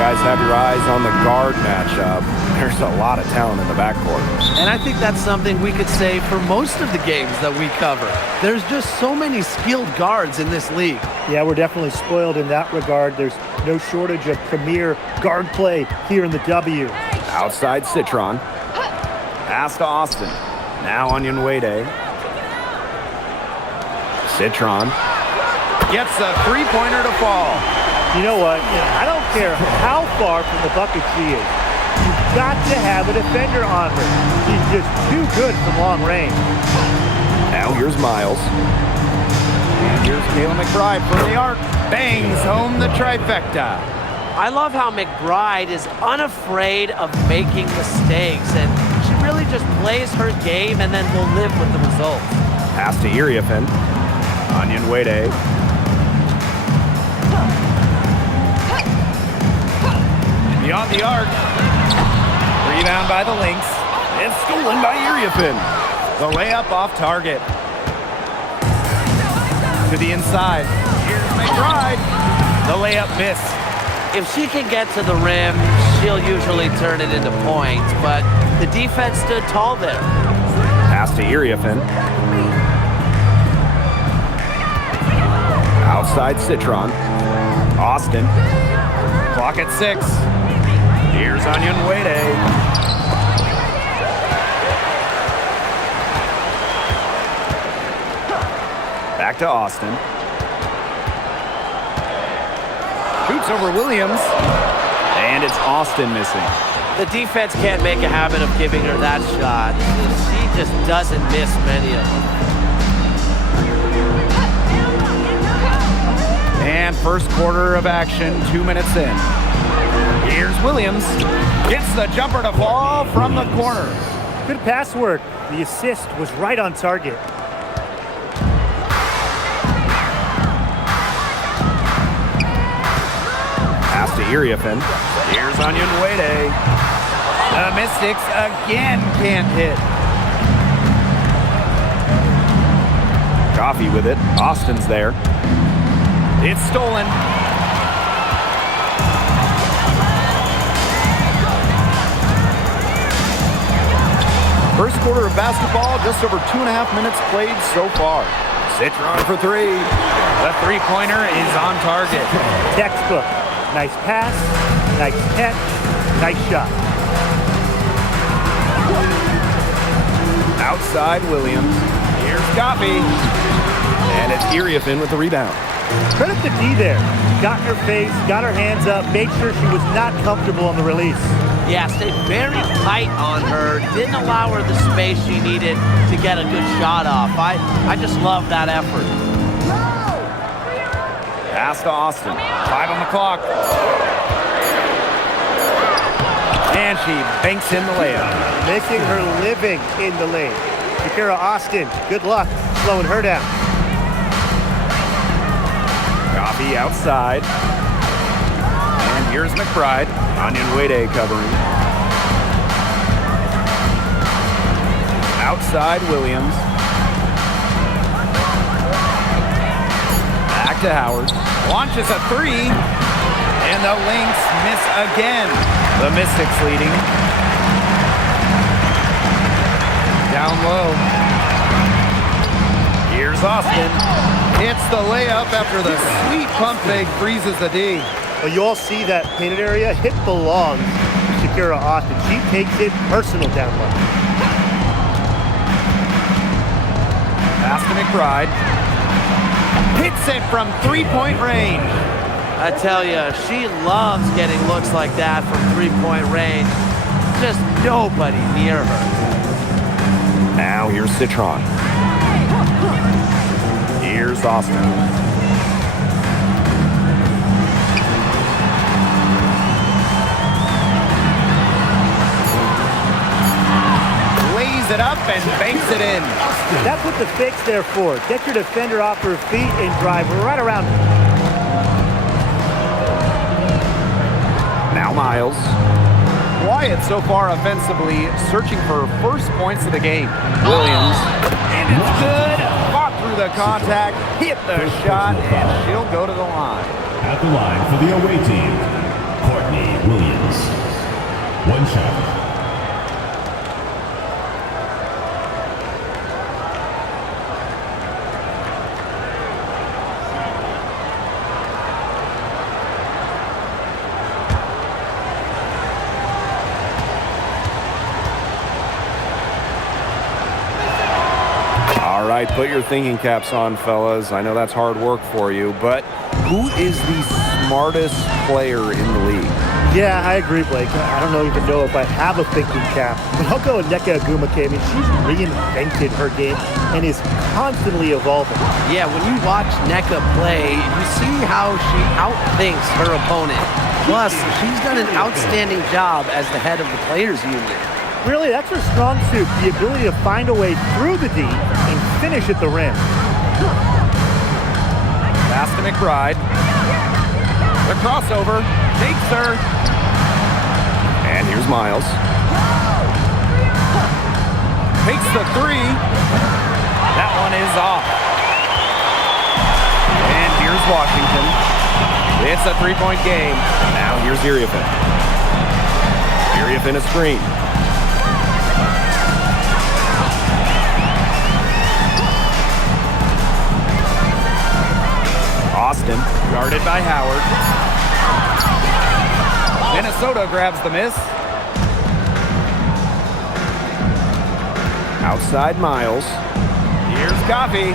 guys have your eyes on the guard matchup. There's a lot of talent in the backcourt. And I think that's something we could say for most of the games that we cover. There's just so many skilled guards in this league. Yeah, we're definitely spoiled in that regard. There's no shortage of premier guard play here in the W. Outside Citron. Pass to Austin. Now Onyenwere. Citron gets a three-pointer to fall. You know what? I don't care how far from the bucket she is. You've got to have a defender on her. She's just too good from long range. Now here's Miles. And here's Kayla McBride from the arc. Bangs home the trifecta. I love how McBride is unafraid of making mistakes, and she really just plays her game and then will live with the results. Pass to Iriafen. Onyenwere. Beyond the arc. Rebound by the Lynx. And stolen by Iriafen. The layup off target. To the inside. Here's McBride. The layup missed. If she can get to the rim, she'll usually turn it into points, but the defense stood tall there. Pass to Iriafen. Outside Citron. Austin. Clock at 6. Here's Onyenwere. Back to Austin. Shoots over Williams. And it's Austin missing. The defense can't make a habit of giving her that shot. She just doesn't miss many of them. And first quarter of action, 2 minutes in. Here's Williams. Gets the jumper to fall from the corner. Good pass work. The assist was right on target. Pass to Iriafen. Here's Onyenwere. The Mystics again can't hit. Coffee with it. Austin's there. It's stolen. First quarter of basketball, just over 2.5 minutes played so far. Citron for 3. The three-pointer is on target. Textbook. Nice pass, nice catch, nice shot. Outside Williams. Here's Coffee. And it's Iriafen with the rebound. Credit the D there. Got in her face, got her hands up, made sure she was not comfortable on the release. Yeah, stayed very tight on her. Didn't allow her the space she needed to get a good shot off. I just love that effort. Pass to Austin. 5 on the clock. And she banks in the layup. Making her living in the lane. Shakira Austin, good luck slowing her down. Coffee outside. And here's McBride. Onyenwere covering. Outside Williams. Back to Howard. Launches a 3. And the Lynx miss again. The Mystics leading. Down low. Here's Austin. Hits the layup after the sweet pump fake freezes the D. Well, you all see that painted area. It belongs to Shakira Austin. She takes it personal down low. Pass to McBride. Hits it from three-point range. I tell you, she loves getting looks like that from three-point range. Just nobody near her. Now here's Citron. Here's Austin. Lays it up and banks it in. That's what the fake's there for. Get your defender off her feet and drive right around her. Now Miles. Wyatt so far offensively searching for first points of the game. Williams. And it's good. Fought through the contact. Hit the shot. And she'll go to the line. At the line for the away team, Courtney one shot. All right, put your thinking caps on, fellas. I know that's hard work for you, but who is the smartest player in the league? Yeah, I agree, Blake. I don't even know if I have a thinking cap, but I'll go with Nneka Agumake. I mean, she's reinvented her game and is constantly evolving. Yeah, when you watch Nneka play, you see how she outthinks her opponent. Plus, she's done an outstanding job as the head of the Players Union. Really, that's her strong suit, the ability to find a way through the D and finish at the rim. Pass to McBride. The crossover takes her. And here's Miles. Takes the three. That one is off. And here's Washington. It's a three-point game. Now here's Iriafin. Iriafin a screen. Austin, guarded by Howard. Minnesota grabs the miss. Outside Miles. Here's Coffey.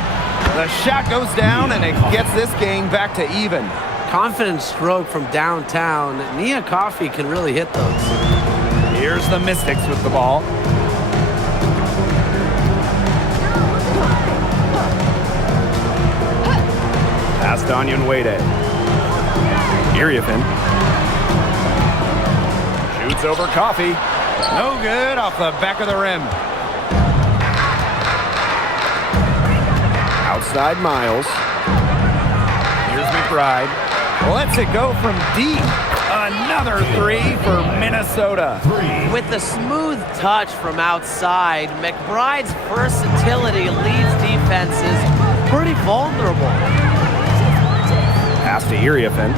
The shot goes down, and it gets this game back to even. Confident stroke from downtown. Nia Coffey can really hit those. Here's the Mystics with the ball. Pass to Onyenwere. Iriafin. Shoots over Coffey. No good, off the back of the rim. Outside Miles. Here's McBride. Lets it go from deep. Another three for Minnesota. With the smooth touch from outside, McBride's versatility leaves defenses pretty vulnerable. Pass to Iriafin.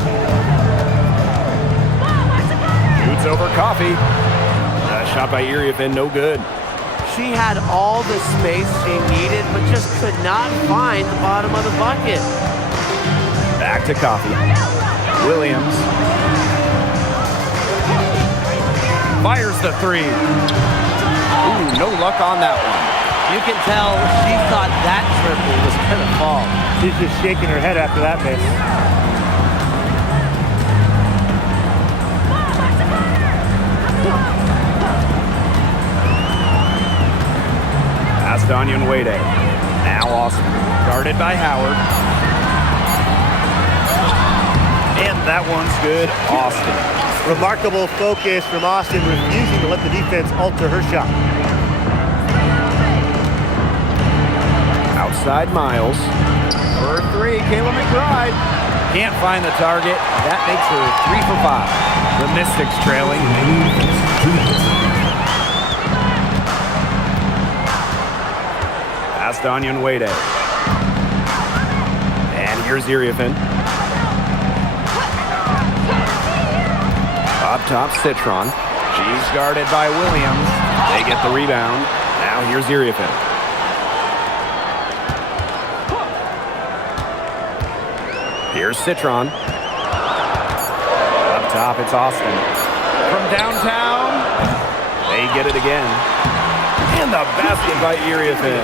Shoots over Coffey. Shot by Iriafin, no good. She had all the space she needed, but just could not find the bottom of the bucket. Back to Coffey. Williams. Fires the three. Ooh, no luck on that one. You can tell she thought that triple was going to fall. She's just shaking her head after that miss. Pass to Onyenwere. Now Austin. Guarded by Howard. And that one's good. Austin. Remarkable focus from Austin, refusing to let the defense alter her shot. Outside Miles. For three, Kayla McBride. Can't find the target. That makes her 3 for 5. The Mystics trailing. Pass to Onyenwere. And here's Iriafin. Up top, Citron. She's guarded by Williams. They get the rebound. Now here's Iriafin. Here's Citron. Up top, it's Austin. From downtown, they get it again. And the basket by Iriafin.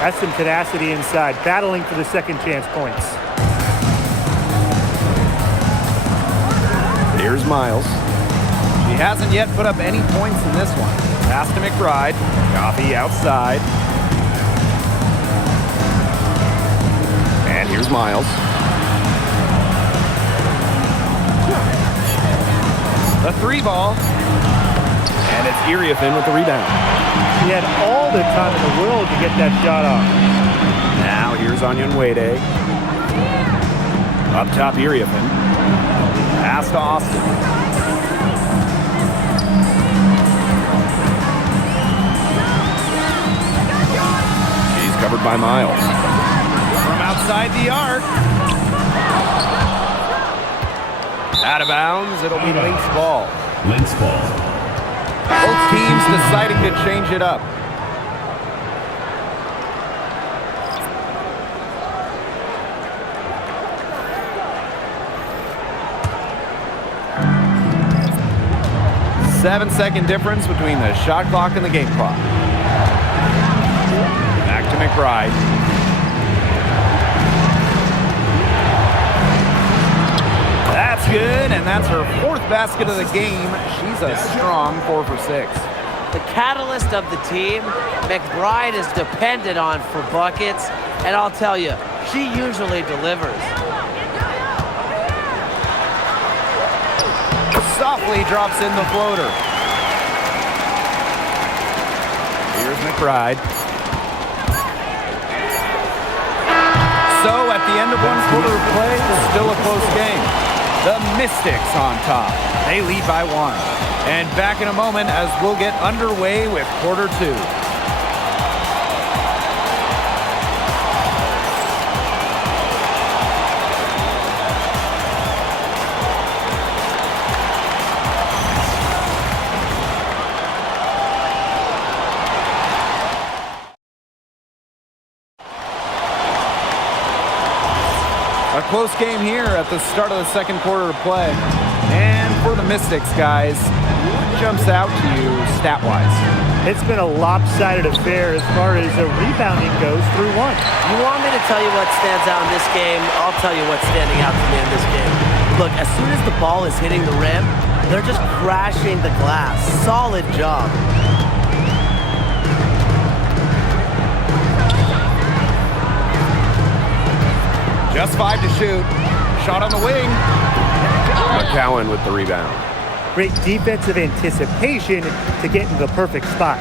That's some tenacity inside, battling for the second chance points. Here's Miles. She hasn't yet put up any points in this one. Pass to McBride. Coffey outside. And here's Miles. The three ball. And it's Iriafin with the rebound. She had all the time in the world to get that shot off. Now here's Onyenwere. Up top, Iriafin. Pass to Austin. She's covered by Miles. From outside the arc. Out of bounds. It'll be Lynx ball. Lynx ball. Both teams deciding to change it up. Seven-second difference between the shot clock and the game clock. Back to McBride. That's good, and that's her 4th basket of the game. She's a strong 4 for 6. The catalyst of the team, McBride is dependent on for buckets, and I'll tell you, she usually delivers. Softly drops in the floater. Here's McBride. So at the end of 1 quarter of play, still a close game. The Mystics on top. They lead by 1. And back in a moment as we'll get underway with quarter 2. A close game here at the start of the second quarter of play. And for the Mystics, guys, what jumps out to you stat-wise? It's been a lopsided affair as far as rebounding goes through 1. You want me to tell you what stands out in this game? I'll tell you what's standing out to me in this game. Look, as soon as the ball is hitting the rim, they're just crashing the glass. Solid job. Just 5 to shoot. Shot on the wing. McCowan with the rebound. Great defensive anticipation to get in the perfect spot.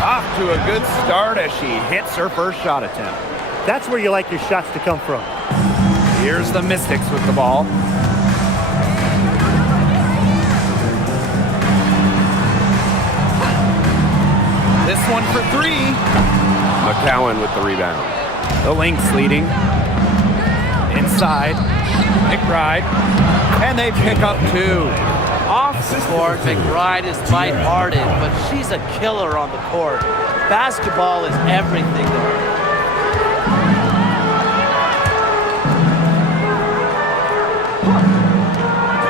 Off to a good start as she hits her first shot attempt. That's where you like your shots to come from. Here's the Mystics with the ball. This one for 3. McCowan with the rebound. The Lynx leading. Inside. McBride. And they pick up 2. Off the court, McBride is light-hearted, but she's a killer on the court. Basketball is everything to her.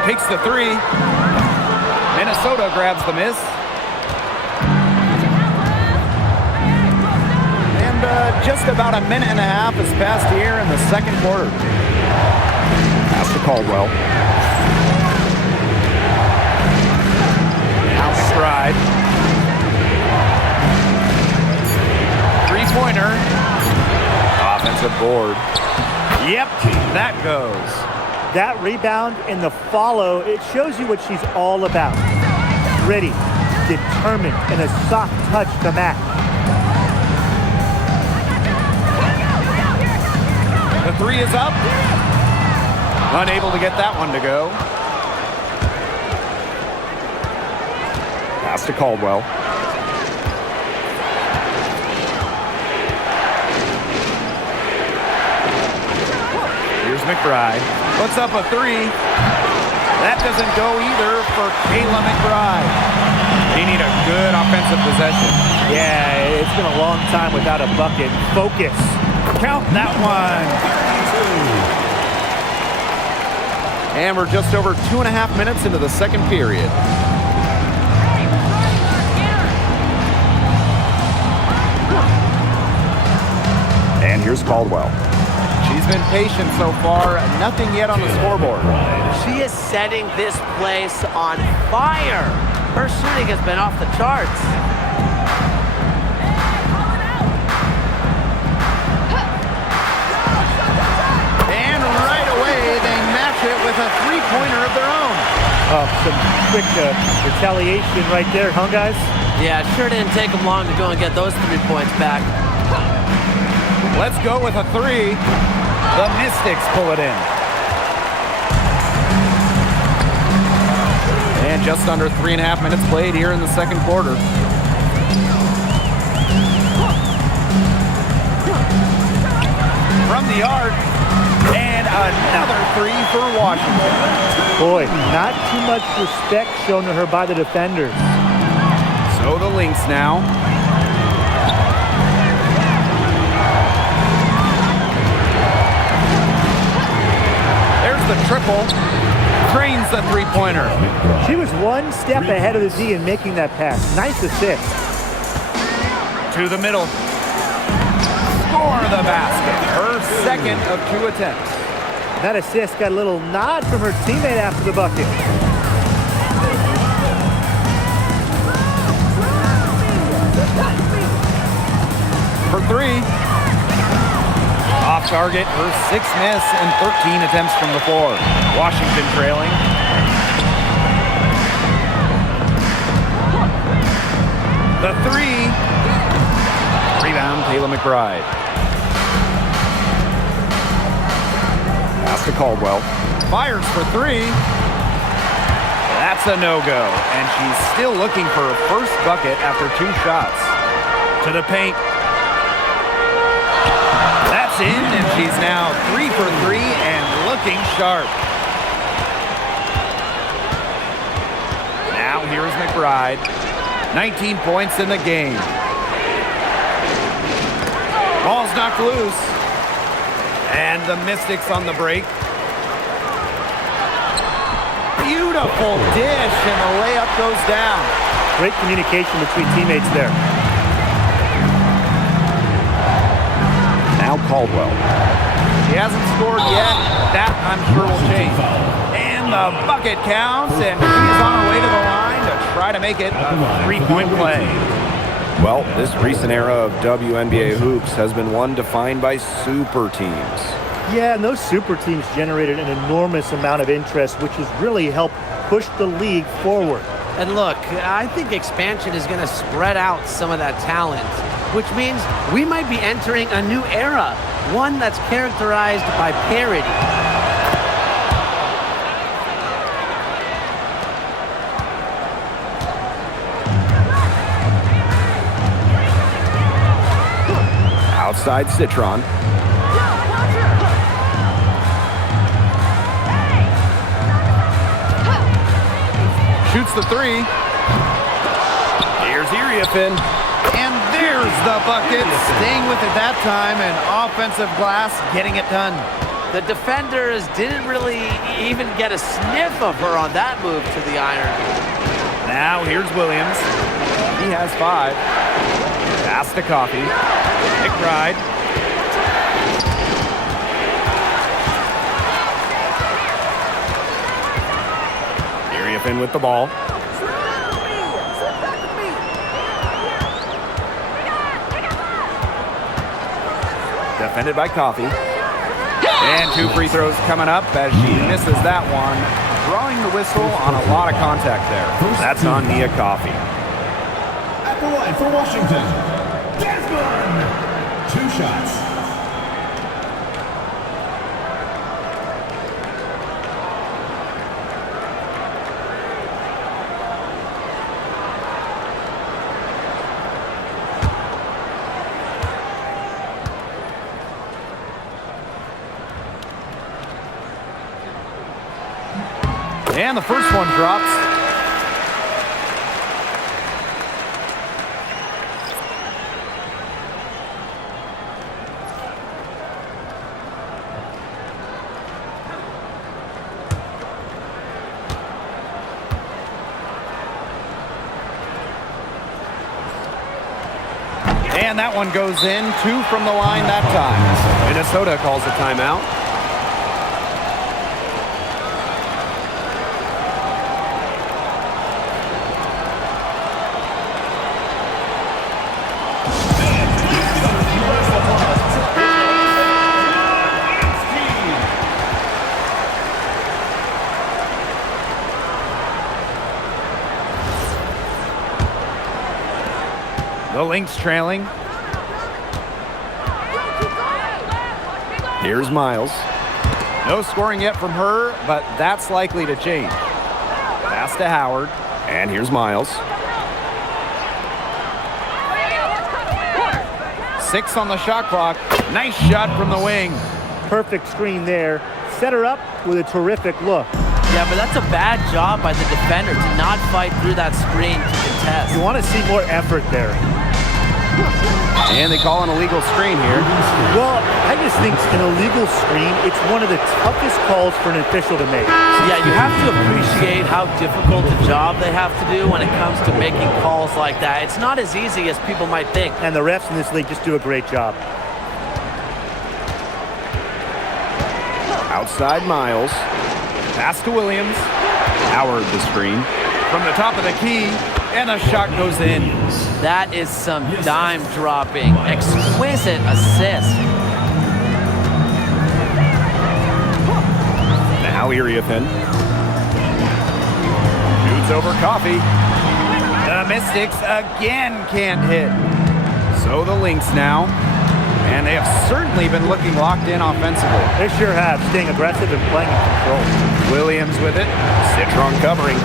Takes the 3. Minnesota grabs the miss. Just about a minute and a half has passed here in the second quarter. Pass to Caldwell. Now McBride. 3-pointer. Offensive board. Yep, that goes. That rebound and the follow, it shows you what she's all about. Gritty, determined, and a soft touch to match. The 3 is up. Unable to get that one to go. Pass to Caldwell. Here's McBride. Puts up a 3. That doesn't go either for Kayla McBride. They need a good offensive possession. Yeah, it's been a long time without a bucket. Focus. Count that one. And we're just over 2.5 minutes into the second period. And here's Caldwell. She's been patient so far. Nothing yet on the scoreboard. She is setting this place on fire. Her shooting has been off the charts. With a 3-pointer of their own. Some quick retaliation right there, huh, guys? Yeah, sure didn't take them long to go and get those 3 points back. Let's go with a 3. The Mystics pull it in. And just under 3.5 minutes played here in the second quarter. From the arc. And another 3 for Washington. Boy, not too much respect shown to her by the defenders. So the Lynx now. There's the triple. Trains the three-pointer. She was one step ahead of the D in making that pass. Nice assist. To the middle. Score the basket. Her second of 2 attempts. That assist got a little nod from her teammate after the bucket. For 3. Off target, her 6th miss and 13 attempts from the floor. Washington trailing. The 3. Rebound, Kayla McBride. Pass to Caldwell. Fires for 3. That's a no-go. And she's still looking for her first bucket after 2 shots. To the paint. That's in, and she's now 3 for 3 and looking sharp. Now here's McBride. 19 points in the game. Ball's knocked loose. And the Mystics on the break. Beautiful dish, and the layup goes down. Great communication between teammates there. Now Caldwell. He hasn't scored yet. That, I'm sure, will change. And the bucket counts, and she's on her way to the line to try to make it a 3-point play. Well, this recent era of WNBA hoops has been one defined by super teams. Yeah, and those super teams generated an enormous amount of interest, which has really helped push the league forward. And look, I think expansion is going to spread out some of that talent, which means we might be entering a new era, one that's characterized by parity. Outside Citron. Shoots the 3. Here's Iriafin. And there's the bucket. Staying with it that time, and offensive glass getting it done. The defenders didn't really even get a sniff of her on that move to the iron. Now here's Williams. He has 5. Pass to Coffee. McBride. Iriafin with the ball. Defended by Coffee. And 2 free throws coming up as she misses that one. Drawing the whistle on a lot of contact there. That's on Nia Coffee. At the line for Washington, Desmond. 2 shots. And the first one drops. And that one goes in. 2 from the line that time. Minnesota calls a timeout. The Lynx trailing. Here's Miles. No scoring yet from her, but that's likely to change. Pass to Howard. And here's Miles. 6 on the shot clock. Nice shot from the wing. Perfect screen there. Set her up with a terrific look. Yeah, but that's a bad job by the defender to not fight through that screen to contest. You want to see more effort there. And they call an illegal screen here. Well, I just think an illegal screen, it's one of the toughest calls for an official to make. Yeah, you have to appreciate how difficult a job they have to do when it comes to making calls like that. It's not as easy as people might think. And the refs in this league just do a great job. Outside Miles. Pass to Williams. Howard the screen. From the top of the key, and the shot goes in. That is some dime dropping, exquisite assist. Now Iriathan. Shoots over Coffee. The Mystics again can't hit. So the Lynx now. And they have certainly been looking locked in offensively. They sure have, staying aggressive and playing in control. Williams with it. Citron covering.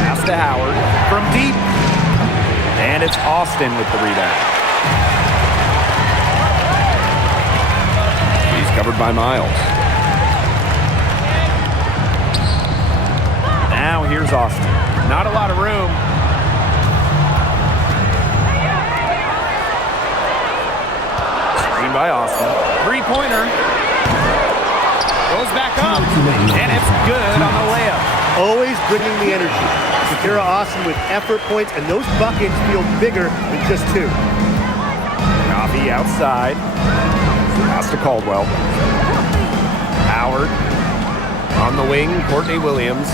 Pass to Howard from deep. And it's Austin with the rebound. He's covered by Miles. Now here's Austin. Not a lot of room. Screen by Austin. Three-pointer. Goes back up. And it's good on the layup. Always bringing the energy. Shakira Austin with effort points, and those buckets feel bigger than just two. Coffee outside. Pass to Caldwell. Howard. On the wing, Courtney Williams.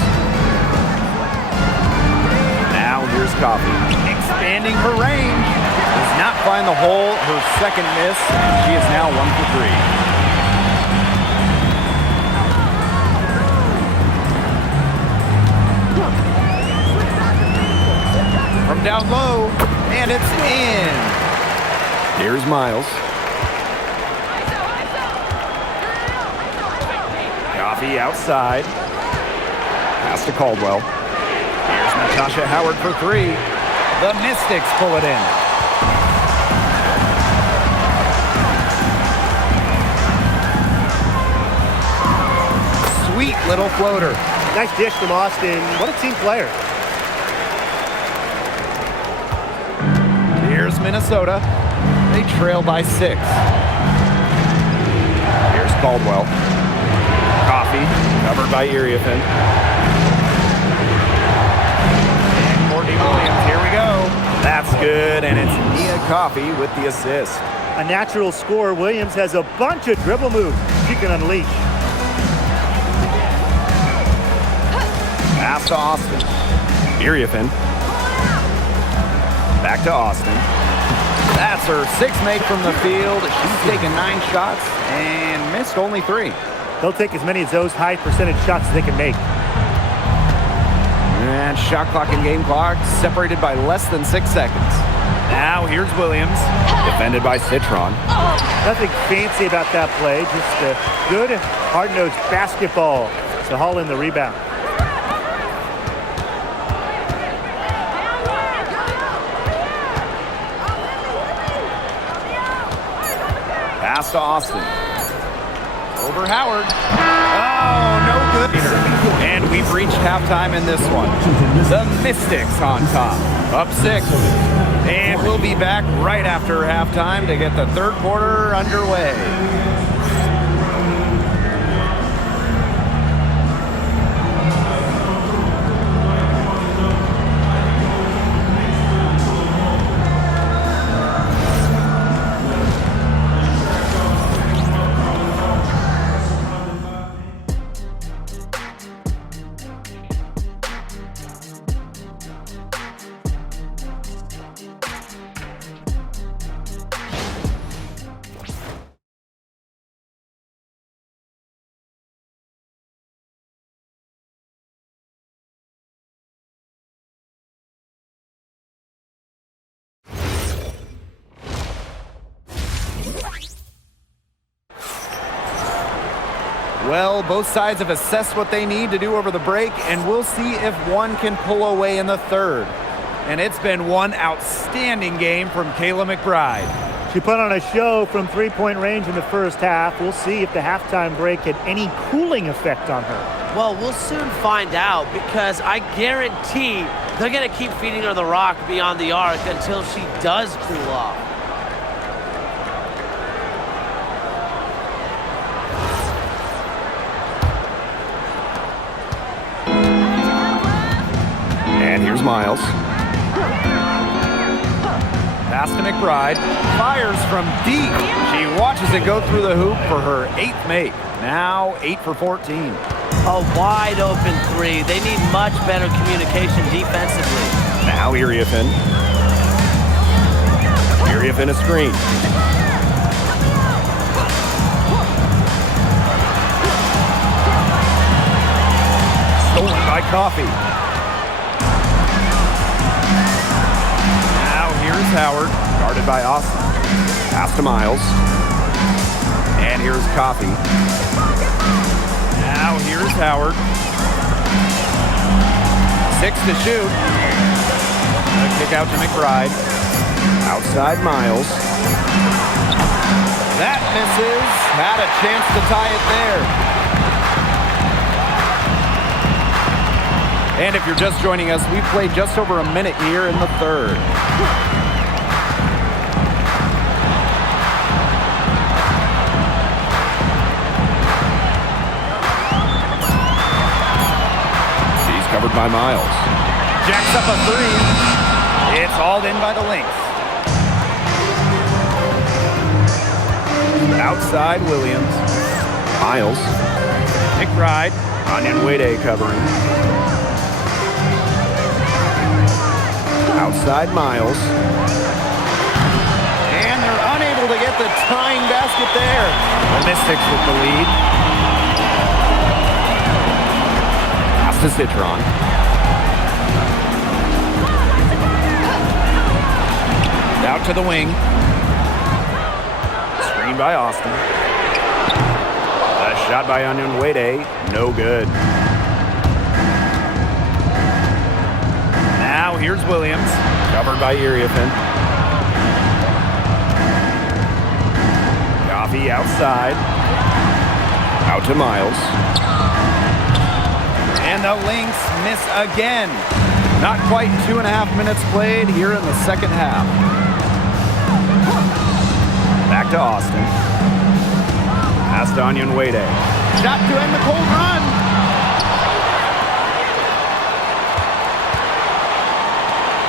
Now here's Coffee. Expanding her range. Does not find the hole. Her second miss, and she is now 1 for 3. From down low, and it's in. Here's Miles. Coffee outside. Pass to Caldwell. Here's Natasha Howard for 3. The Mystics pull it in. Sweet little floater. Nice dish from Austin. What a team player. Here's Minnesota. They trail by 6. Here's Caldwell. Coffee. Covered by Iriathan. And Courtney Williams. Here we go. That's good, and it's Nia Coffee with the assist. A natural scorer, Williams has a bunch of dribble moves she can unleash. Pass to Austin. Iriathan. Back to Austin. That's her 6th make from the field. She's taken 9 shots and missed only 3. They'll take as many of those high percentage shots as they can make. And shot clock and game clock separated by less than 6 seconds. Now here's Williams. Defended by Citron. Nothing fancy about that play, just a good, hard-nosed basketball to haul in the rebound. Pass to Austin. Over Howard. Oh, no good. And we've reached halftime in this one. The Mystics on top. Up 6. And we'll be back right after halftime to get the third quarter underway. Well, both sides have assessed what they need to do over the break, and we'll see if one can pull away in the third. And it's been one outstanding game from Kayla McBride. She put on a show from three-point range in the first half. We'll see if the halftime break had any cooling effect on her. Well, we'll soon find out because I guarantee they're going to keep feeding her the rock beyond the arc until she does cool off. And here's Miles. Pass to McBride. Fires from deep. She watches it go through the hoop for her 8th make. Now 8 for 14. A wide open three. They need much better communication defensively. Now Iriafin. Iriafin a screen. Stolen by Coffee. Now here's Howard. Guarded by Austin. Pass to Miles. And here's Coffee. Now here's Howard. 6 to shoot. A kick out to McBride. Outside Miles. That misses. Had a chance to tie it there. And if you're just joining us, we've played just over a minute here in the third. Covered by Miles. Jacks up a three. It's hauled in by the Lynx. Outside Williams. Miles. McBride. Onyenwere covering. Outside Miles. And they're unable to get the tying basket there. The Mystics with the lead. To Citron. Out to the wing. Screen by Austin. A shot by Onyenwere. No good. Now here's Williams. Covered by Iriafin. Coffee outside. Out to Miles. And the Lynx miss again. Not quite 2.5 minutes played here in the second half. Back to Austin. Pass to Onyenwere. Shot to end the cold run.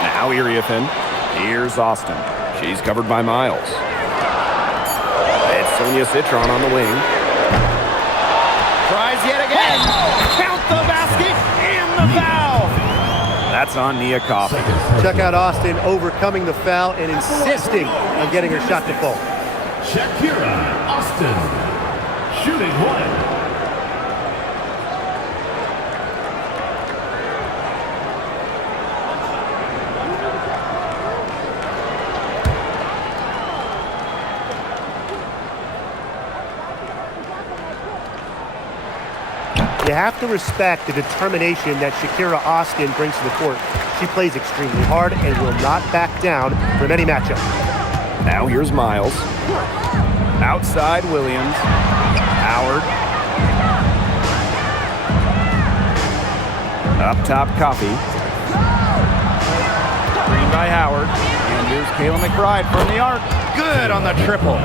Now Iriafin. Here's Austin. She's covered by Miles. It's Sonia Citron on the wing. Tries yet again. Count the basket and the foul. That's on Nia Coffee. Check out Austin overcoming the foul and insisting on getting her shot to fall. Shakira Austin, shooting one. You have to respect the determination that Shakira Austin brings to the court. She plays extremely hard and will not back down from any matchup. Now here's Miles. Outside Williams. Howard. Up top Coffee. Screen by Howard. And here's Kayla McBride from the arc. Good on the triple.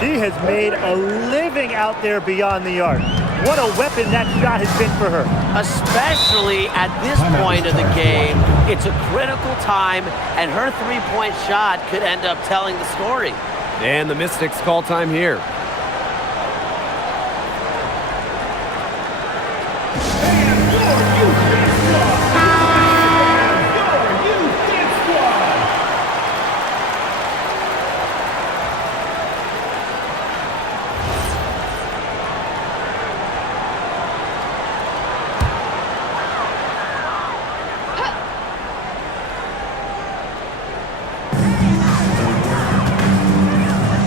She has made a living out there beyond the arc. What a weapon that shot has been for her. Especially at this point of the game, it's a critical time, and her three-point shot could end up telling the story. And the Mystics call time here.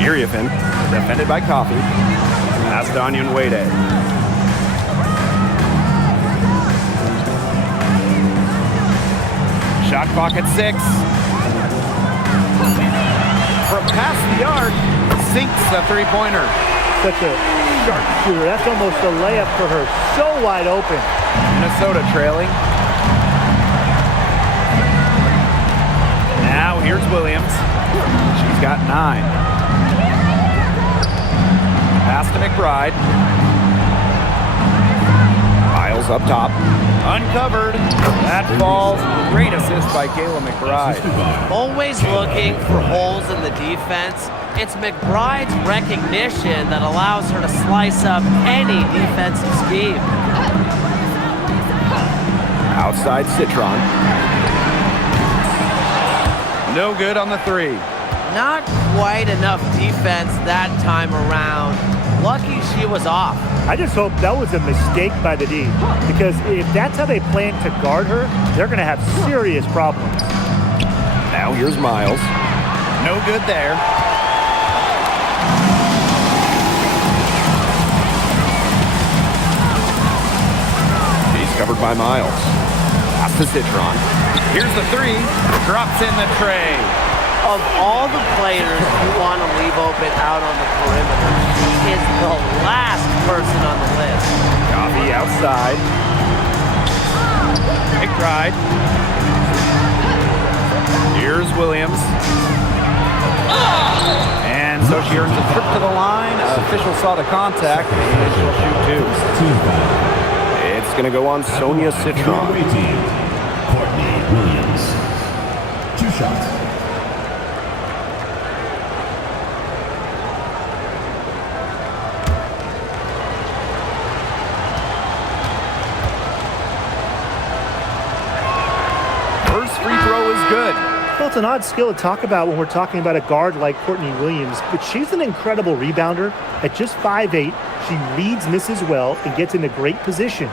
Iriafin, defended by Coffee. Pass to Onyenwere. Shot clock at 6. From past the arc, sinks a three-pointer. Such a sharp shooter. That's almost a layup for her. So wide open. Minnesota trailing. Now here's Williams. She's got 9. Pass to McBride. Miles up top. Uncovered. That falls. Great assist by Kayla McBride. Always looking for holes in the defense. It's McBride's recognition that allows her to slice up any defensive scheme. Outside Citron. No good on the 3. Not quite enough defense that time around. Lucky she was off. I just hope that was a mistake by the D, because if that's how they plan to guard her, they're going to have serious problems. Now here's Miles. No good there. He's covered by Miles. Pass to Citron. Here's the 3. Drops in the tray. Of all the players you want to leave open out on the perimeter, she is the last person on the list. Coffee outside. McBride. Here's Williams. And so she earns a trip to the line. Official saw the contact, and she'll shoot 2. It's going to go on Sonia Citron. Courtney Williams. 2 shots. First free throw is good. Well, it's an odd skill to talk about when we're talking about a guard like Courtney Williams, but she's an incredible rebounder. At just 5'8", she reads misses well and gets into great position.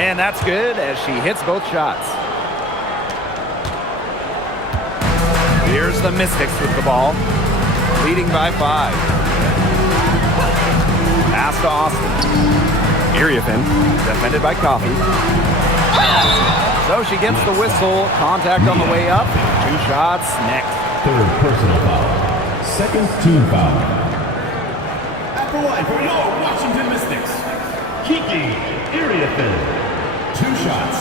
And that's good as she hits both shots. Here's the Mystics with the ball, leading by 5. Pass to Austin. Iriafen. Defended by Coffee. So she gets the whistle. Contact on the way up. 2 shots next. 3rd personal foul. 2nd team foul. At the line for your Washington Mystics, Kiki Iriafen. 2 shots.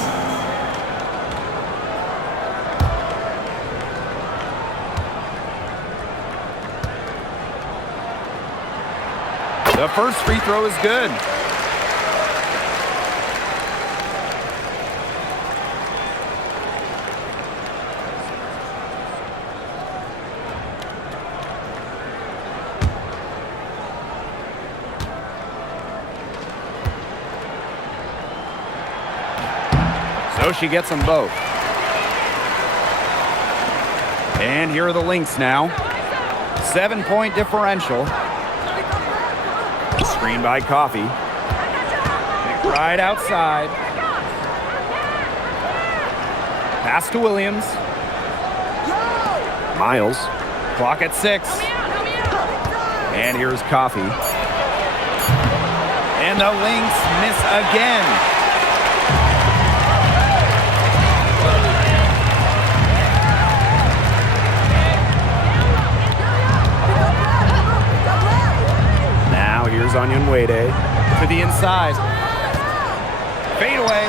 The first free throw is good. So she gets them both. And here are the Lynx now. 7-point differential. Screen by Coffee. McBride outside. Pass to Williams. Miles. Clock at 6. And here's Coffee. And the Lynx miss again. Here's Onion Wade to the inside. Fade away.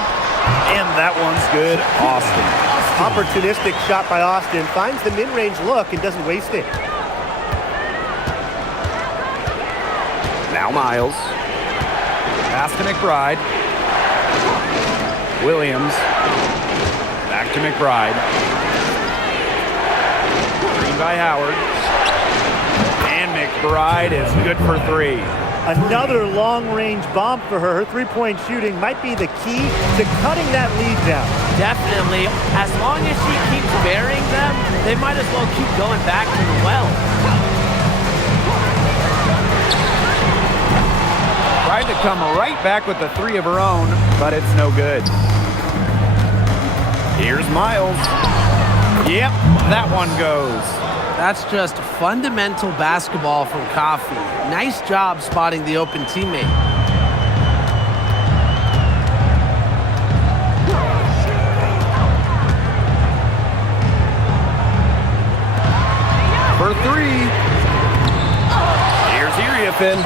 And that one's good. Austin. Opportunistic shot by Austin. Finds the mid-range look and doesn't waste it. Now Miles. Pass to McBride. Williams. Back to McBride. Screen by Howard. And McBride is good for 3. Another long-range bomb for her. Her three-point shooting might be the key to cutting that lead down. Definitely. As long as she keeps burying them, they might as well keep going back to the well. Tried to come right back with the 3 of her own, but it's no good. Here's Miles. Yep, that one goes. That's just fundamental basketball from Coffee. Nice job spotting the open teammate. Uriefin.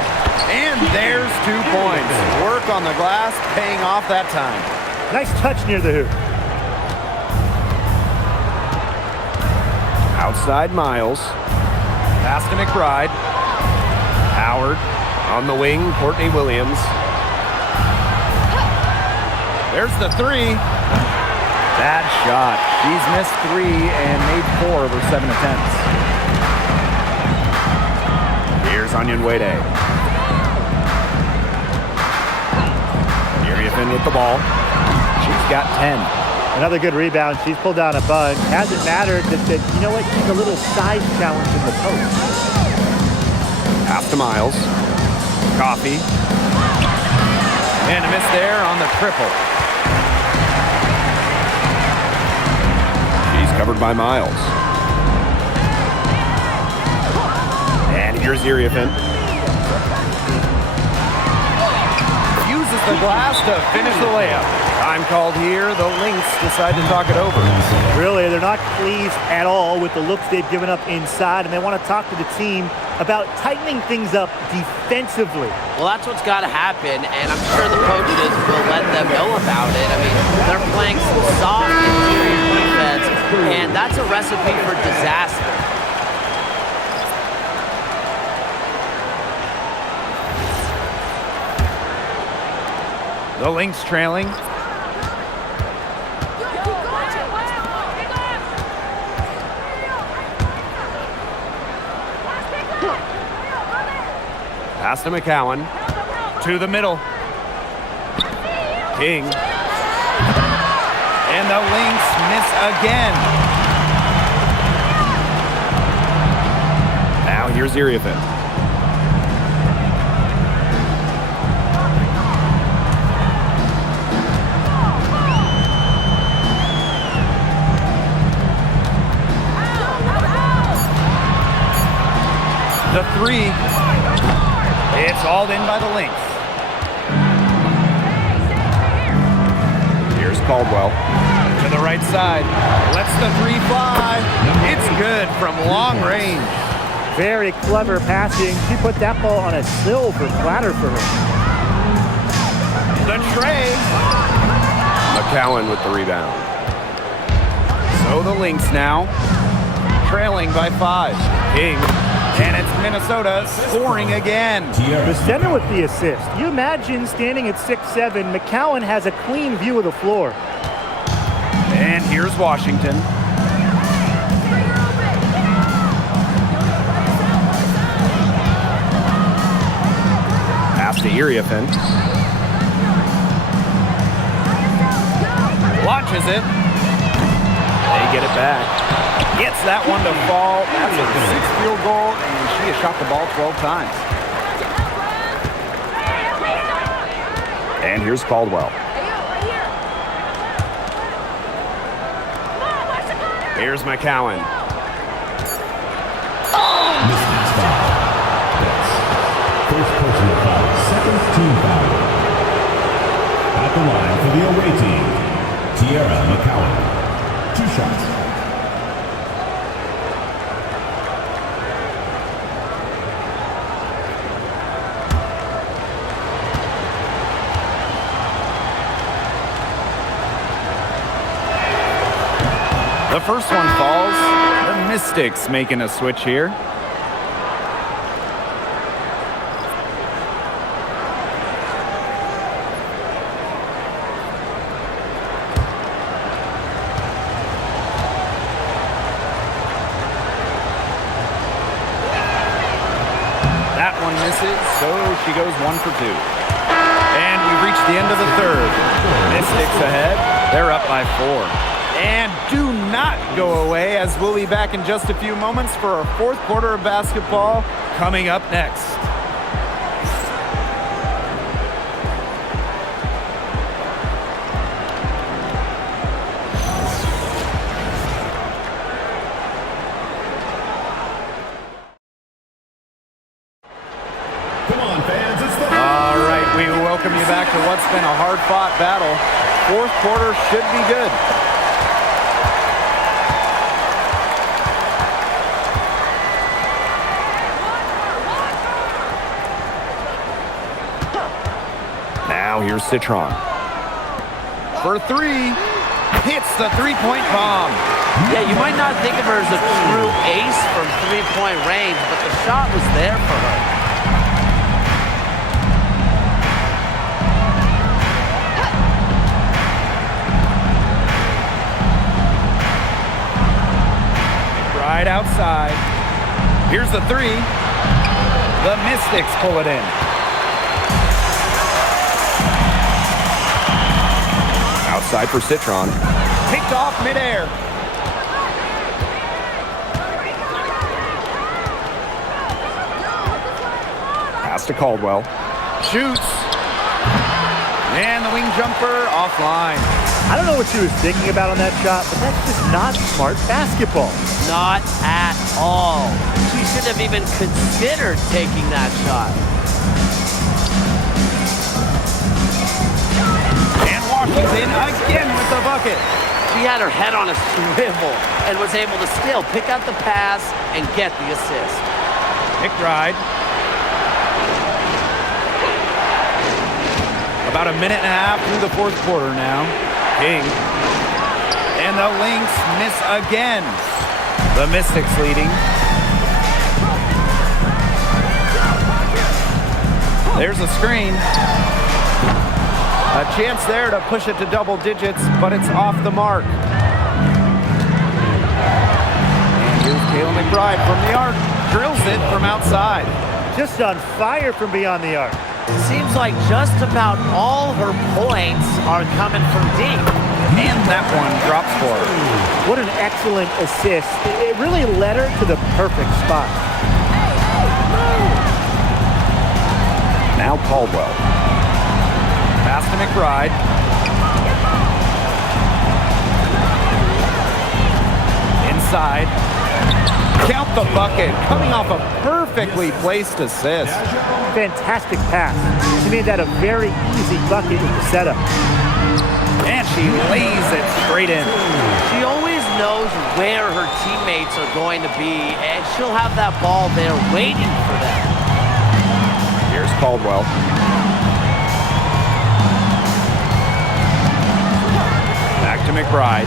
And there's 2 points. Work on the glass, paying off that time. Nice touch near the hoop. Outside Miles. Pass to McBride. Howard. On the wing, Courtney Williams. There's the 3. Bad shot. She's missed 3 and made 4 of her 7 attempts. Here's Onion Wade. Uriefin with the ball. She's got 10. Another good rebound. She's pulled down a bunch. Hasn't mattered that, you know what, she's a little size challenge in the post. Pass to Miles. Coffee. And a miss there on the triple. She's covered by Miles. And here's Uriefin. Uses the glass to finish the layup. Time called here. The Lynx decide to talk it over. Really, they're not pleased at all with the looks they've given up inside, and they want to talk to the team about tightening things up defensively. Well, that's what's got to happen, and I'm sure the coaches will let them know about it. I mean, they're playing some soft interior defense, and that's a recipe for disaster. The Lynx trailing. Pass to McCowan. To the middle. King. And the Lynx miss again. Now here's Uriefin. The 3. It's hauled in by the Lynx. Here's Caldwell. To the right side. Lets the 3 fly. It's good from long range. Very clever passing. She put that ball on a silver platter for her. The tray. McCowan with the rebound. So the Lynx now trailing by 5. King. And it's Minnesota scoring again. The center with the assist. You imagine standing at 6'7", McCowan has a clean view of the floor. And here's Washington. Pass to Uriefin. Launches it. They get it back. Gets that one to fall. That's her 6th field goal, and she has shot the ball 12 times. And here's Caldwell. Here's McCowan. Mystics foul. That's first personal foul, second team foul. At the line for the away team, Tierra McCowan. 2 shots. The first one falls. The Mystics making a switch here. That one misses, so she goes 1 for 2. And we've reached the end of the 3rd. Mystics ahead. They're up by 4. And do not go away, as we'll be back in just a few moments for our 4th quarter of basketball coming up next. Come on, fans, it's the... All right, we welcome you back to what's been a hard-fought battle. 4th quarter should be good. here's Citron. For three, hits the three-point bomb. Yeah, you might not think of her as a true ace from three-point range, but the shot was there for her. Right outside. Here's the three. The Mystics pull it in. Outside for Citron. Picked off midair. Pass to Caldwell. Shoots. And the wing jumper offline. I don't know what she was thinking about on that shot, but that's just not smart basketball. Not at all. She shouldn't have even considered taking that shot. And Washington again with the bucket. She had her head on a swivel and was able to still pick out the pass and get the assist. McBride. About a minute and a half through the fourth quarter now. King. And the Lynx miss again. The Mystics leading. There's a screen. A chance there to push it to double digits, but it's off the mark. And here's Kayla McBride from the arc. Drills it from outside. Just on fire from beyond the arc. Seems like just about all her points are coming from deep. And that one drops for her. What an excellent assist. It really led her to the perfect spot. Now Caldwell. Pass to McBride. Inside. Count the bucket. Coming off a perfectly placed assist. Fantastic pass. She made that a very easy bucket with the setup. And she lays it straight in. She always knows where her teammates are going to be, and she'll have that ball there waiting for them. Here's Caldwell. Back to McBride.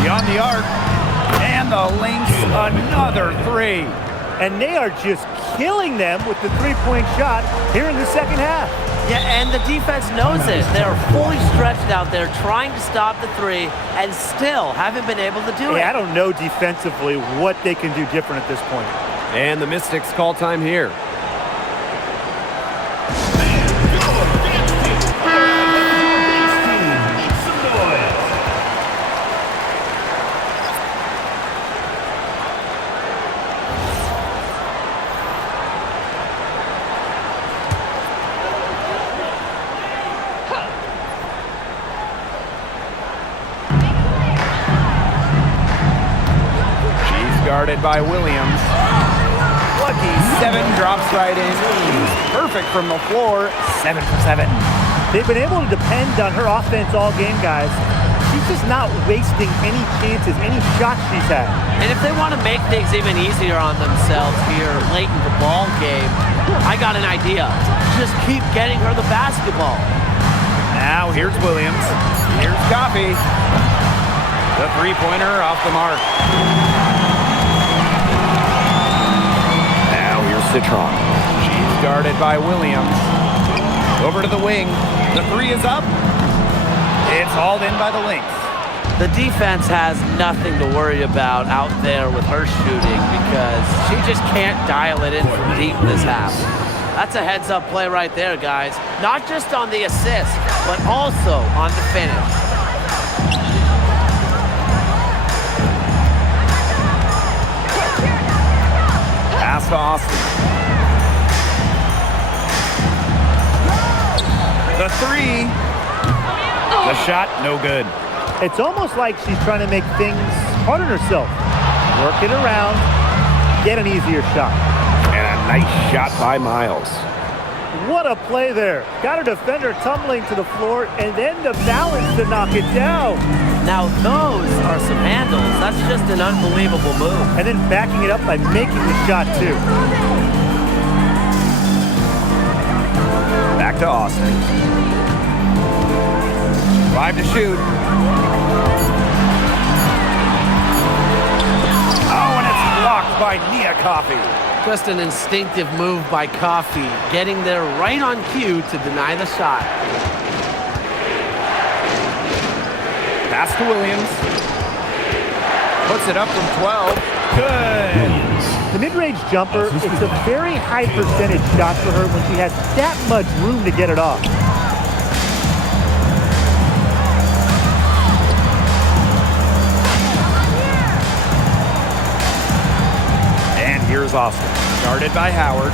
Beyond the arc. And the Lynx, another three. And they are just killing them with the three-point shot here in the second half. Yeah, and the defense knows it. They're fully stretched out there trying to stop the three and still haven't been able to do it. I don't know defensively what they can do different at this point. And the Mystics call time here. Guarded by Williams. Lucky 7 drops right in. Perfect from the floor. 7 for 7. They've been able to depend on her offense all game, guys. She's just not wasting any chances, any shots she's had. And if they want to make things even easier on themselves here late in the ball game, I got an idea. Just keep getting her the basketball. Now here's Williams. Here's Coffey. The three-pointer off the mark. Citron. She's guarded by Williams. Over to the wing. The three is up. It's hauled in by the Lynx. The defense has nothing to worry about out there with her shooting because she just can't dial it in from deep this half. That's a heads-up play right there, guys. Not just on the assist, but also on the finish. Pass to Austin. The three. The shot, no good. It's almost like she's trying to make things hard on herself. Work it around, get an easier shot. And a nice shot by Miles. What a play there. Got her defender tumbling to the floor and then the balance to knock it down. Now those are some handles. That's just an unbelievable move. And then backing it up by making the shot too. Back to Austin. 5 to shoot. Oh, and it's blocked by Nia Coffey. Just an instinctive move by Coffey, getting there right on cue to deny the shot. Pass to Williams. Puts it up from 12. Good. The mid-range jumper, it's a very high percentage shot for her when she has that much room to get it off. And here's Austin. Guarded by Howard.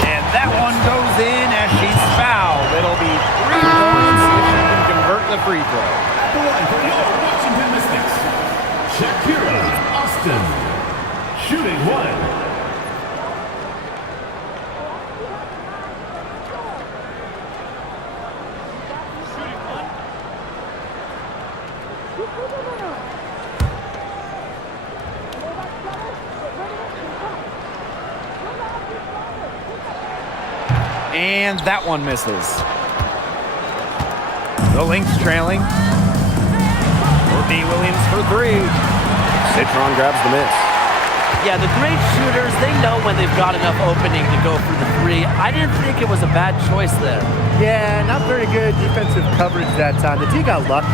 And that one goes in as she's fouled. It'll be 3 points if she can convert the free throw. At the line for your Washington Mystics, Shakira Austin, shooting 1. And that one misses. The Lynx trailing. Courtney Williams for 3. Citron grabs the miss. Yeah, the great shooters, they know when they've got enough opening to go for the 3. I didn't think it was a bad choice there. Yeah, not very good defensive coverage that time. The team got lucky.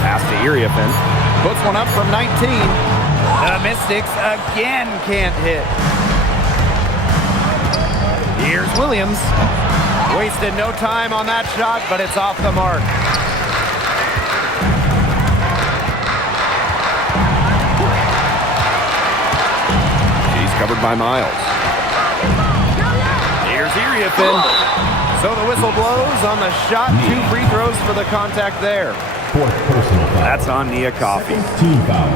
Pass to Iriafen. Puts one up from 19. The Mystics again can't hit. Here's Williams. Wasted no time on that shot, but it's off the mark. She's covered by Miles. Here's Iriafen. So the whistle blows on the shot. 2 free throws for the contact there. 4th personal foul. That's on Nia Coffey. Team foul.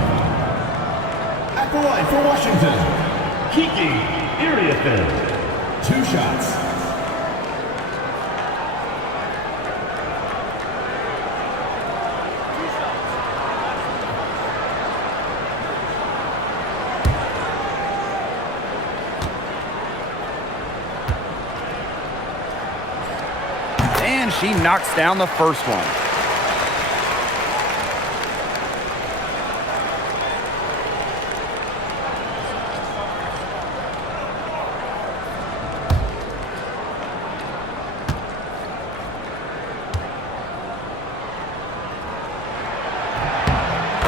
At the line for Washington, Kiki Iriafen. 2 shots. And she knocks down the first one.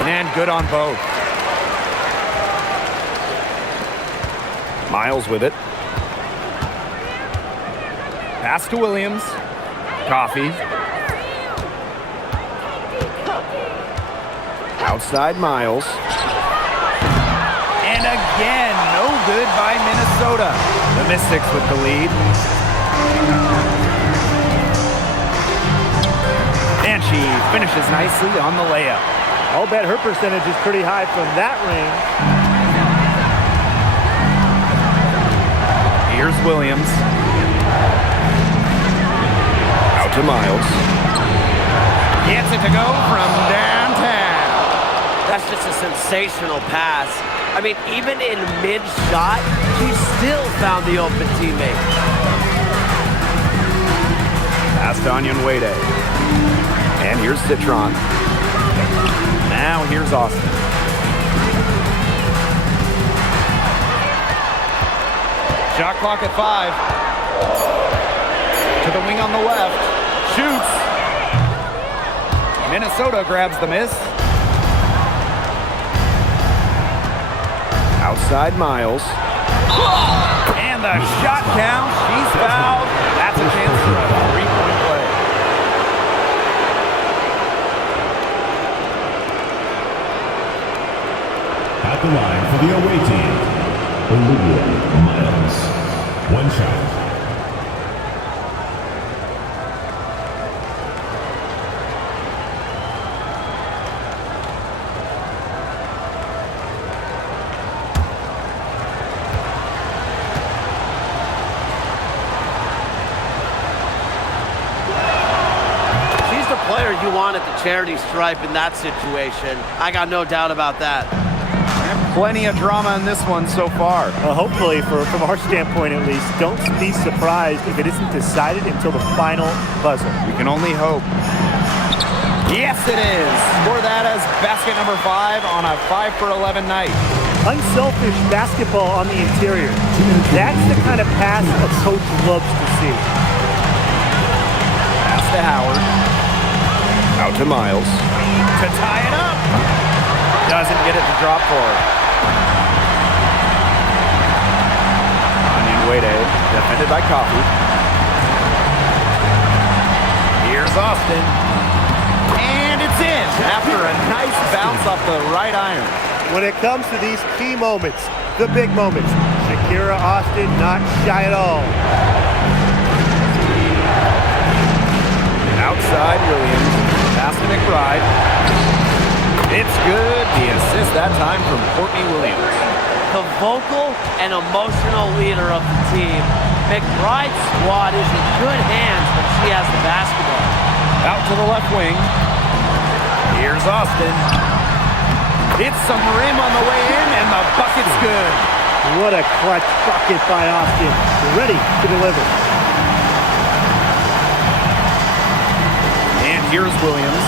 And good on both. Miles with it. Pass to Williams. Coffey. Outside Miles. And again, no good by Minnesota. The Mystics with the lead. And she finishes nicely on the layup. I'll bet her percentage is pretty high from that range. Here's Williams. Out to Miles. Gets it to go from downtown. That's just a sensational pass. I mean, even in mid-shot, she still found the open teammate. Pass to Onion Wade. And here's Citron. Now here's Austin. Shot clock at 5. To the wing on the left. Shoots. Minnesota grabs the miss. Outside Miles. And the shot count. She's fouled. That's a chance for a 3-point play. At the line for the away team, Olivia Miles. 1 shot. She's the player you want at the charity stripe in that situation. I got no doubt about that. And plenty of drama in this one so far. Well, hopefully, from our standpoint at least, don't be surprised if it isn't decided until the final buzzer. We can only hope. Yes, it is. Score that as basket number 5 on a 5 for 11 night. Unselfish basketball on the interior. That's the kind of pass a coach loves to see. Pass to Howard. Out to Miles. To tie it up. Doesn't get it to drop for her. Wade, defended by Coffey. Here's Austin. And it's in after a nice bounce off the right iron. When it comes to these key moments, the big moments, Shakira Austin not shy at all. Outside Williams. Pass to McBride. It's good. The assist that time from Courtney Williams. The vocal and emotional leader of the team. McBride's squad is in good hands when she has the basketball. Out to the left wing. Here's Austin. Hits some rim on the way in, and the bucket's good. What a clutch bucket by Austin. Ready to deliver. And here's Williams.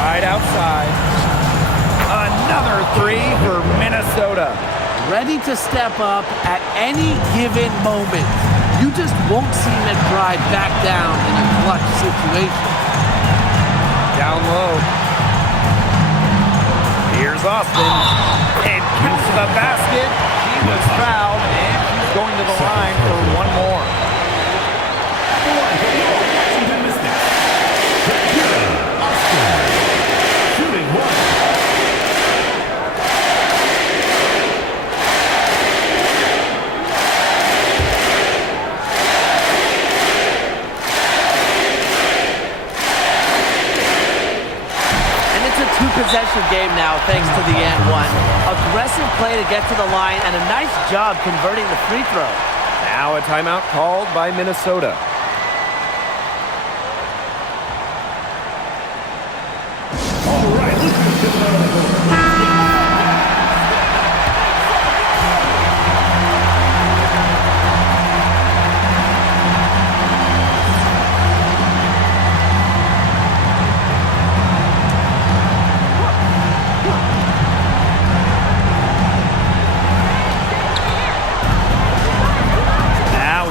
Right outside. Another 3 for Minnesota. Ready to step up at any given moment. You just won't see McBride back down in a clutch situation. Down low. Here's Austin. And counts the basket. She was fouled, and she's going to the line for one more. Shooting 1. Two-possession game now, thanks to the and one. Aggressive play to get to the line, and a nice job converting the free throw. Now a timeout called by Minnesota. All right, let's get this out of the board.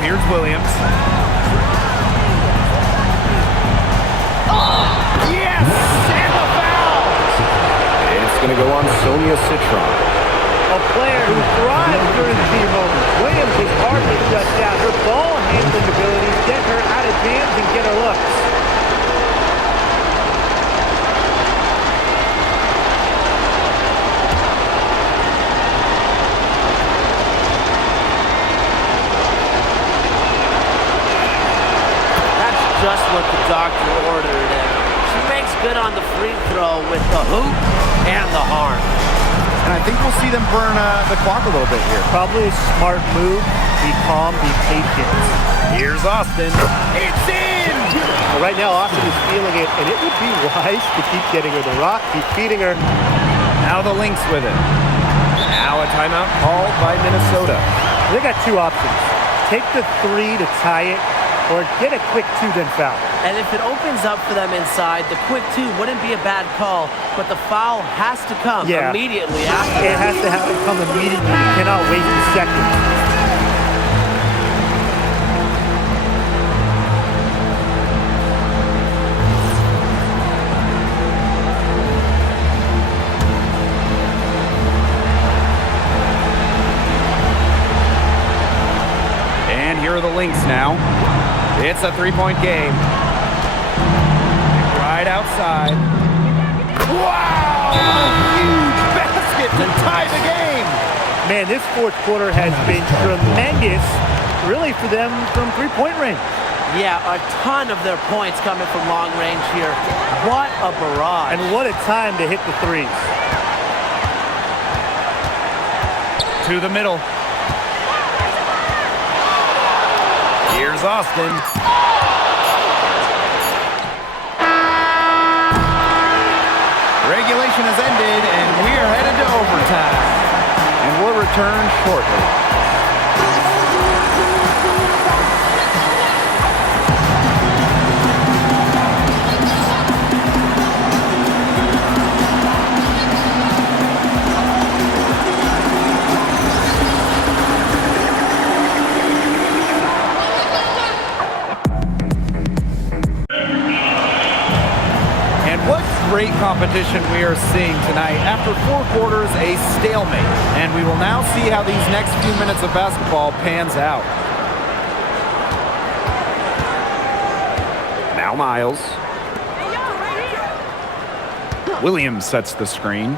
Here's Williams. Oh, yes! And the foul! It's going to go on Sonia Citron. A player who thrives during key moments. Williams is hard to shut down. Her ball handling abilities get her out of jams and get her looks. Just what the doctor ordered, and she makes good on the free throw with the hoop and the harm. And I think we'll see them burn the clock a little bit here. Probably a smart move. Be calm, be patient. Here's Austin. It's in! Well, right now, Austin is feeling it, and it would be wise to keep getting her the rock, keep feeding her. Now the Lynx with it. Now a timeout called by Minnesota. They got two options. Take the 3 to tie it, or get a quick 2, then foul. And if it opens up for them inside, the quick 2 wouldn't be a bad call, but the foul has to come immediately after. It has to come immediately. You cannot wait a second. And here are the Lynx now. It's a 3-point game. Right outside. Wow! A huge basket to tie the game. Man, this fourth quarter has been tremendous, really, for them from three-point range. Yeah, a ton of their points coming from long range here. What a barrage. And what a time to hit the threes. To the middle. Here's Austin. regulation has ended, and we are headed to overtime. And we'll return shortly. Great competition we are seeing tonight. After 4 quarters, a stalemate. And we will now see how these next few minutes of basketball pans out. Now Miles. Williams sets the screen.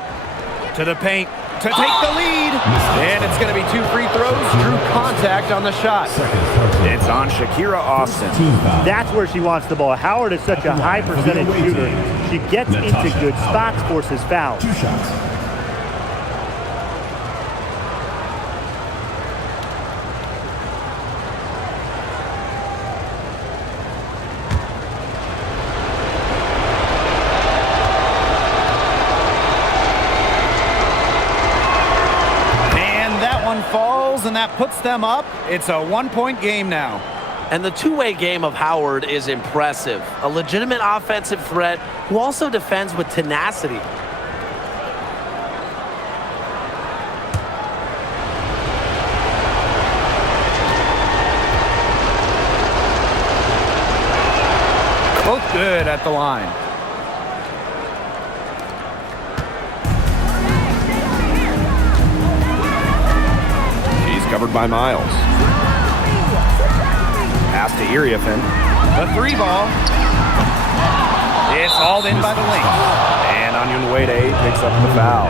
To the paint to take the lead. And it's going to be 2 free throws. Drew contact on the shot. It's on Shakira Austin. That's where she wants the ball. Howard is such a high percentage shooter. She gets into good spots, forces fouls. 2 shots. Falls, and that puts them up. It's a 1-point game now. And the two-way game of Howard is impressive. A legitimate offensive threat who also defends with tenacity. Both good at the line. Covered by Miles. Pass to Iriafen. The 3 ball. It's hauled in by the Lynx. And Onyenwere picks up the foul.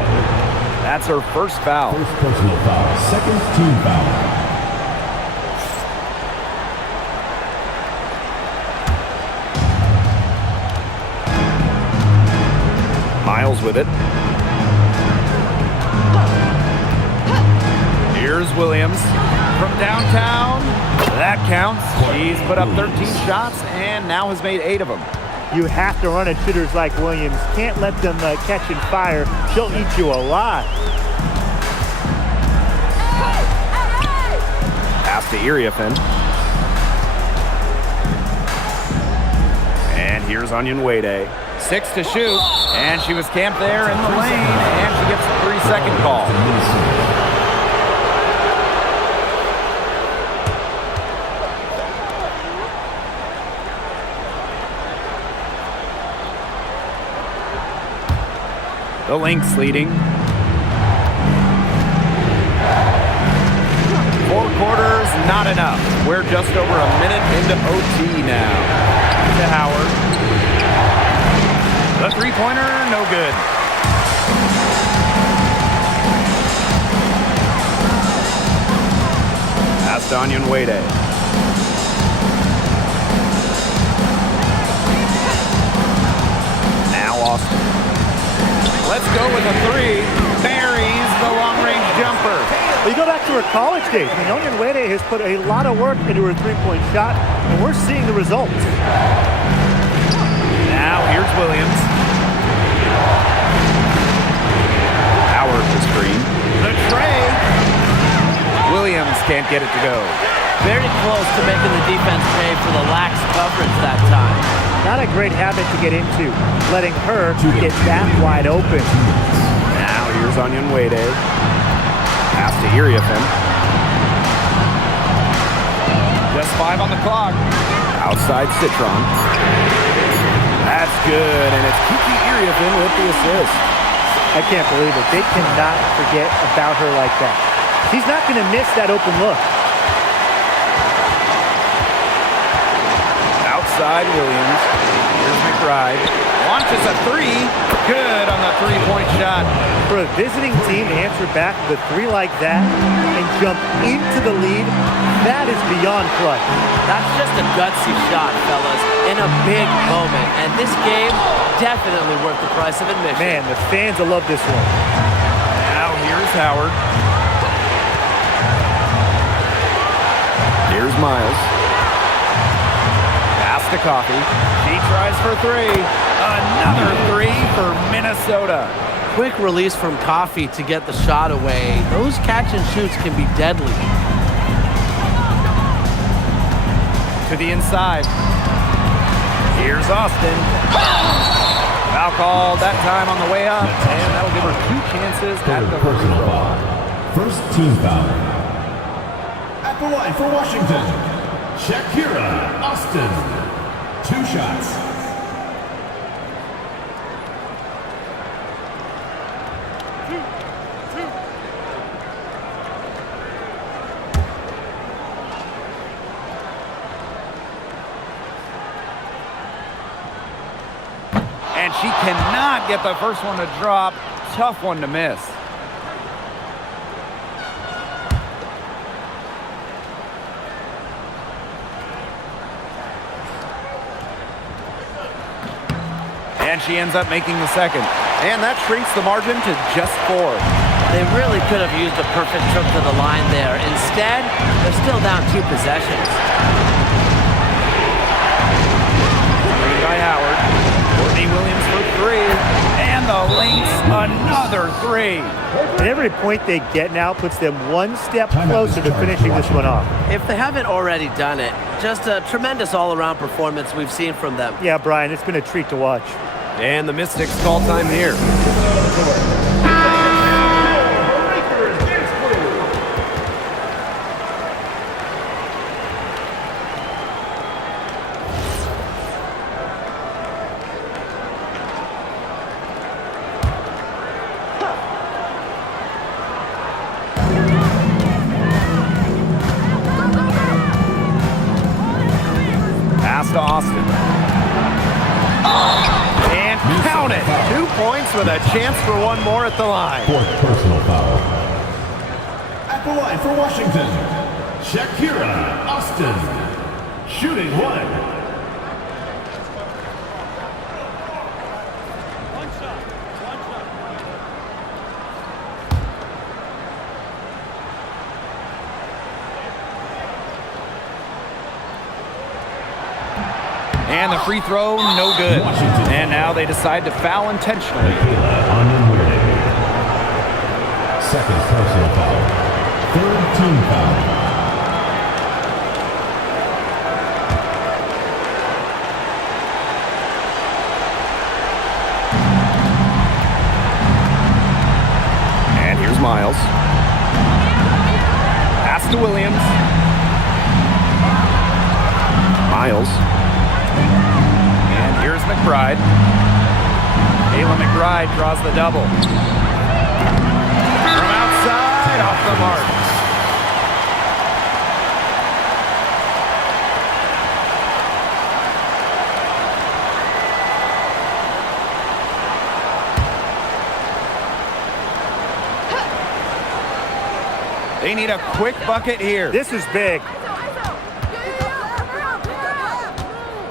That's her first foul. First personal foul. Second team foul. Miles with it. Here's Williams from downtown. That counts. She's put up 13 shots and now has made 8 of them. You have to run at shooters like Williams. Can't let them catch and fire. She'll eat you alive. Pass to Iriafen. And here's Onyenwere. 6 to shoot, and she was camped there in the lane, and she gets a 3-second call. The Lynx leading. 4 quarters, not enough. We're just over a minute into OT now. To Howard. The 3-pointer, no good. Pass to Onyenwere. Now Austin. Let's go with a 3. Buries the long-range jumper. Well, you go back to her college days. I mean, Onyenwere has put a lot of work into her 3-point shot, and we're seeing the results. Now here's Williams. Howard the screen. The tray. Williams can't get it to go. Very close to making the defense pay for the lax coverage that time. Not a great habit to get into, letting her get that wide open. Now here's Onyenwere. Pass to Iriafen. Just 5 on the clock. Outside Citron. That's good, and it's Kiki Iriafen with the assist. I can't believe it. They cannot forget about her like that. She's not going to miss that open look. Outside Williams. Here's McBride. Launches a 3. Good on the 3-point shot. For a visiting team to answer back with a 3 like that and jump into the lead, that is beyond clutch. That's just a gutsy shot, fellas, in a big moment. And this game, definitely worth the price of admission. Man, the fans will love this one. Now here's Howard. Here's Miles. Pass to Coffee. She tries for 3. Another 3 for Minnesota. quick release from Coffee to get the shot away. Those catch and shoots can be deadly. To the inside. Here's Austin. Foul called that time on the way up, and that'll give her 2 chances at the free Personal throw. foul. First team foul. At the line for Washington, Shakira Austin. 2 shots. And she cannot get the first one to drop. Tough one to miss. And she ends up making the second. And that shrinks the margin to just 4. They really could have used a perfect trip to the line there. Instead, they're still down 2 possessions. Three by Howard. Courtney Williams for 3. And the Lynx, another 3. And every point they get now puts them 1 step closer to finishing this one off. If they haven't already done it, just a tremendous all-around performance we've seen from them. Yeah, Brian, it's been a treat to watch. And the Mystics call time here. Pass to Austin. And count it. 2 points with a chance for 1 more at the line. Fourth personal foul. At the line for Washington, Shakira Austin. Shooting 1. And the free throw, no good. And now they decide to foul intentionally. Second personal foul. Third team foul. And here's Miles. Pass to Williams. Miles. And here's McBride. Kayla McBride draws the double. From outside, off the mark. They need a quick bucket here. This is big.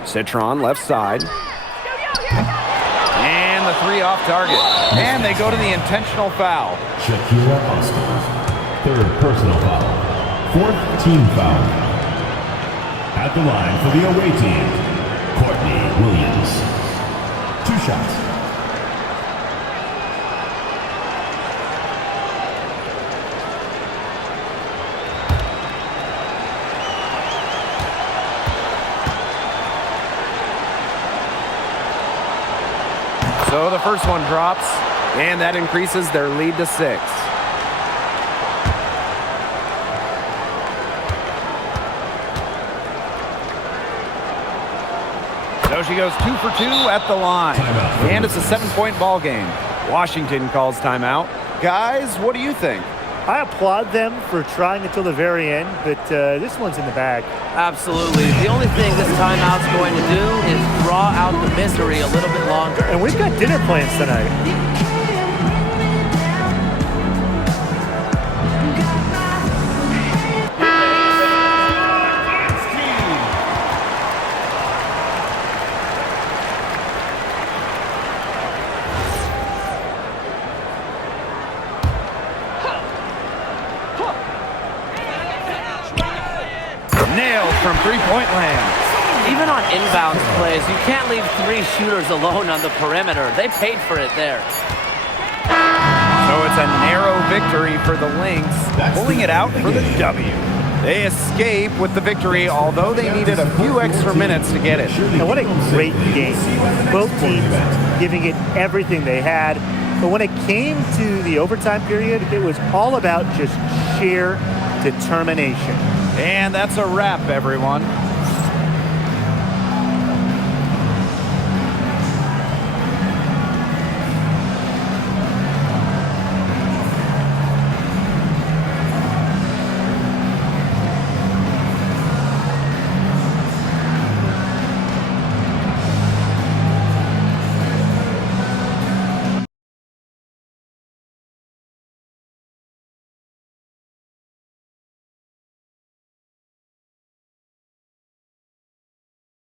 Citron left side. And the 3 off target. And they go to the intentional foul. Shakira Austin. Third personal foul. Fourth team foul. At the line for the away team, Courtney Williams. 2 shots. So the first one drops, and that increases their lead to 6. So she goes 2 for 2 at the line. And it's a 7-point ball game. Washington calls timeout. Guys, what do you think? I applaud them for trying until the very end, but this one's in the bag. Absolutely. The only thing this timeout's going to do is draw out the misery a little bit longer. And we've got dinner plans tonight. Nailed from three-point land. Even on inbounds plays, you can't leave 3 shooters alone on the perimeter. They paid for it there. It's a narrow victory for the Lynx, pulling it out for the W. They escape with the victory, although they needed a few extra minutes to get it. And what a great game. Both teams giving it everything they had. But when it came to the overtime period, it was all about just sheer determination. And that's a wrap, everyone.